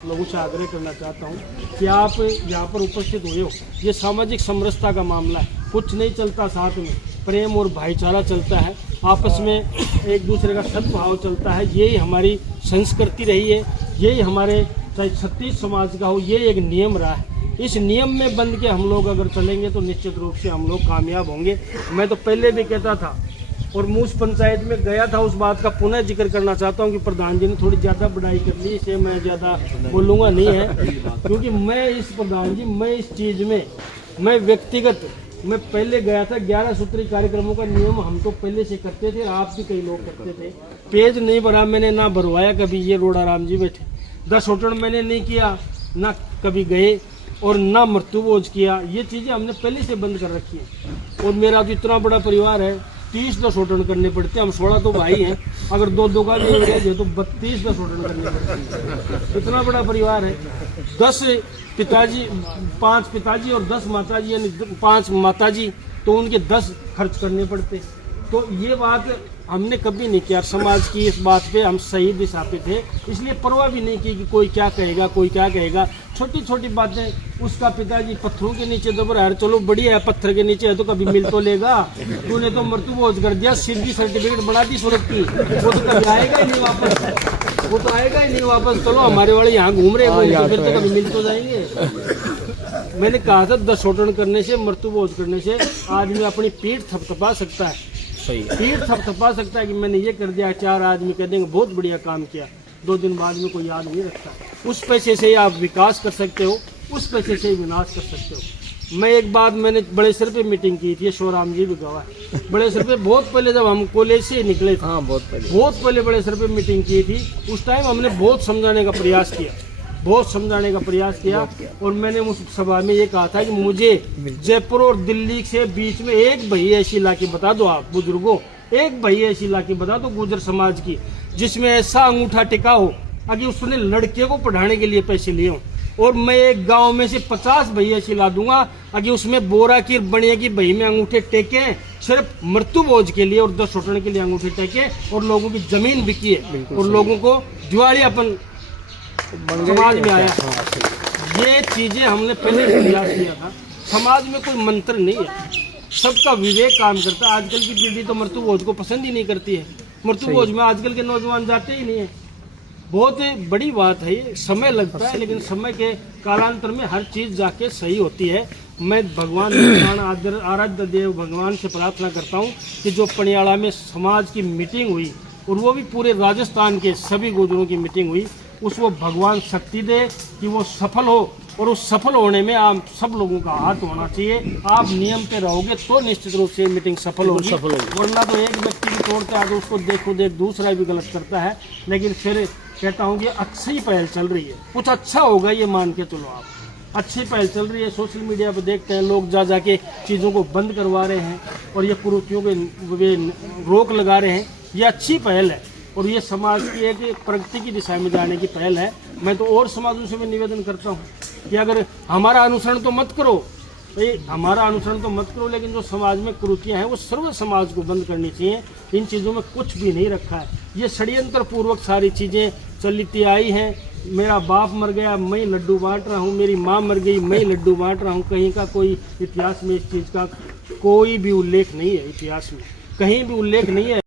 लोगों से आग्रह करना चाहता हूँ कि आप यहाँ पर उपस्थित हुए हो। ये सामाजिक समरसता का मामला है, कुछ नहीं चलता, साथ में प्रेम और भाईचारा चलता है, आपस में एक दूसरे का सद्भाव चलता है। यही हमारी संस्कृति रही है, यही हमारे चाहे छत्तीस समाज का हो, ये एक नियम रहा है। इस नियम में बंध के हम लोग अगर चलेंगे तो निश्चित रूप से हम लोग कामयाब होंगे। मैं तो पहले भी कहता था और मूस पंचायत में गया था, उस बात का पुनः जिक्र करना चाहता हूँ कि प्रधान जी ने थोड़ी ज़्यादा बढ़ाई कर ली, इसे मैं ज़्यादा बोलूँगा नहीं है, क्योंकि मैं इस प्रधान जी मैं इस चीज़ में मैं व्यक्तिगत मैं पहले गया था। 11 सूत्री कार्यक्रमों का नियम हम तो पहले से करते थे, आप भी कई लोग करते थे। पेज नहीं भरा मैंने, ना भरवाया कभी, ये रोड़ाराम जी बैठे। 10 होटल मैंने नहीं किया, ना कभी गए और ना मृत्युभोज किया। ये चीज़ें हमने पहले से बंद कर रखी हैं। और मेरा तो इतना बड़ा परिवार है, 30-10 होटल करने पड़ते हैं। हम 16 तो भाई हैं, अगर 2-2 का भी एवरेज है तो 32-10 होटल करने पड़ते हैं। इतना बड़ा परिवार है। 10 पिताजी, 5 पिताजी और 10 माताजी, यानी 5 माताजी, तो उनके 10 खर्च करने पड़ते। तो ये बात हमने कभी नहीं किया। समाज की इस बात पे हम सही दिशा पे थे, इसलिए परवाह भी नहीं की कि कोई क्या कहेगा, कोई क्या कहेगा। छोटी छोटी बातें, उसका पिताजी पत्थरों के नीचे दब रहा है, चलो बढ़िया है, पत्थर के नीचे है तो कभी मिल तो लेगा। तूने तो मृत्युभोज कर दिया, सीधी सर्टिफिकेट बढ़ा दी सूरत की, वो तो कभी आएगा ही नहीं वापस, वो तो आएगा ही नहीं वापस। चलो हमारे वाले यहाँ घूम रहे हैं, फिर तो कभी मिल तो जाएंगे। मैंने कहा था 10 होटल करने से, मृत्युभोज करने से आदमी अपनी पीठ थपथपा सकता है, पीठ थपथपा सकता है कि मैंने ये कर दिया। 4 आदमी कह देंगे बहुत बढ़िया काम किया, 2 दिन बाद में कोई याद नहीं रखता। उस पैसे से ही आप विकास कर सकते हो, उस पैसे से ही विनाश कर सकते हो। मैं एक बात, मैंने बड़े सर पे मीटिंग की थी, शिवराम जी भी गवाह है। बड़े सर पे बहुत पहले जब हम कॉलेज से निकले थे, बहुत पहले बड़े सर पे मीटिंग की थी। उस टाइम हमने बहुत समझाने का प्रयास किया, और मैंने उस सभा में ये कहा था कि मुझे जयपुर और दिल्ली से बीच में एक भई ऐसी इलाके बता दो, आप बुजुर्गों, एक भई ऐसी इलाके बता दो गुर्जर समाज की, जिसमें ऐसा अंगूठा टिका हो अगर उसने लड़के को पढ़ाने के लिए पैसे लिए हों। और मैं एक गांव में से 50 भई ऐसी ला दूंगा अगर उसमें बोरा की बनिया की भई में अंगूठे टेके सिर्फ मृत्युभोज के लिए और 10 होटल के लिए अंगूठे टेके, और लोगों की जमीन बिकी है और लोगों को दिवालियापन समाज में आया। ये चीजें हमने पहले प्रयास किया था। समाज में कोई मंत्र नहीं है, सबका विवेक काम करता है। आजकल की पीढ़ी तो मृत्युभोज को पसंद ही नहीं करती है, मृत्युभोज में आजकल के नौजवान जाते ही नहीं है। बहुत बड़ी बात है, ये समय लगता है, लेकिन समय के कालांतर में हर चीज जाके सही होती है। मैं भगवान आराध्य देव भगवान से प्रार्थना करता हूँ कि जो पनियाड़ा में समाज की मीटिंग हुई, और वो भी पूरे राजस्थान के सभी गुजरों की मीटिंग हुई, उसको भगवान शक्ति दे कि वो सफल हो। और उस सफल होने में आप सब लोगों का हाथ होना चाहिए। आप नियम पे रहोगे तो निश्चित रूप से मीटिंग सफल होगी, वरना तो एक व्यक्ति भी तोड़ता है तो उसको देखो देख दूसरा भी गलत करता है। लेकिन फिर कहता हूँ कि अच्छी पहल चल रही है, कुछ अच्छा होगा ये मान के चलो। आप अच्छी पहल चल रही है, सोशल मीडिया पर देखते हैं लोग जा जाके चीज़ों को बंद करवा रहे हैं और ये कुरीतियों के रोक लगा रहे हैं। ये अच्छी पहल है और ये समाज की एक प्रगति की दिशा में जाने की पहल है। मैं तो और समाजों से भी निवेदन करता हूँ कि अगर हमारा अनुसरण तो मत करो, हमारा अनुसरण तो मत करो, लेकिन जो समाज में कुरीतियाँ हैं वो सर्व समाज को बंद करनी चाहिए। इन चीज़ों में कुछ भी नहीं रखा है, ये षड्यंत्र पूर्वक सारी चीज़ें चलती आई हैं। मेरा बाप मर गया, मैं लड्डू बांट रहा हूँ, मेरी माँ मर गई, मैं लड्डू बांट रहा हूँ। कहीं का कोई इतिहास में इस चीज़ का कोई भी उल्लेख नहीं है, इतिहास में कहीं भी उल्लेख नहीं है।